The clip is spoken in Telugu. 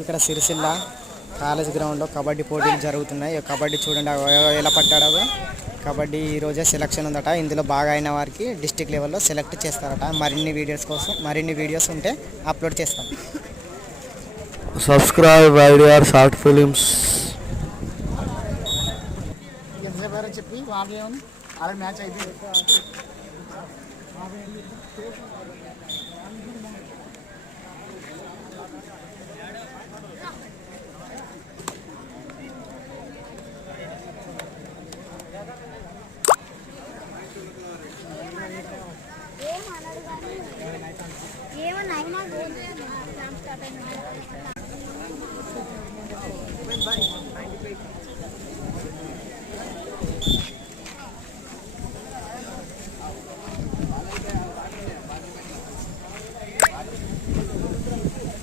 ఇక్కడ సిరిసిల్ల కాలేజ్ గ్రౌండ్లో కబడ్డీ పోటీలు జరుగుతున్నాయి. కబడ్డీ చూడండి ఎలా పట్టాడో. కబడ్డీ ఈరోజే సెలక్షన్ ఉందట. ఇందులో బాగా అయిన వారికి డిస్టిక్ లెవెల్లో సెలెక్ట్ చేస్తారట. మరిన్ని వీడియోస్ ఉంటే అప్లోడ్ చేస్తాం. Subscribe IDR short films. చెప్పి వాళ్ళు మ్యాచ్ అయిపోయింది.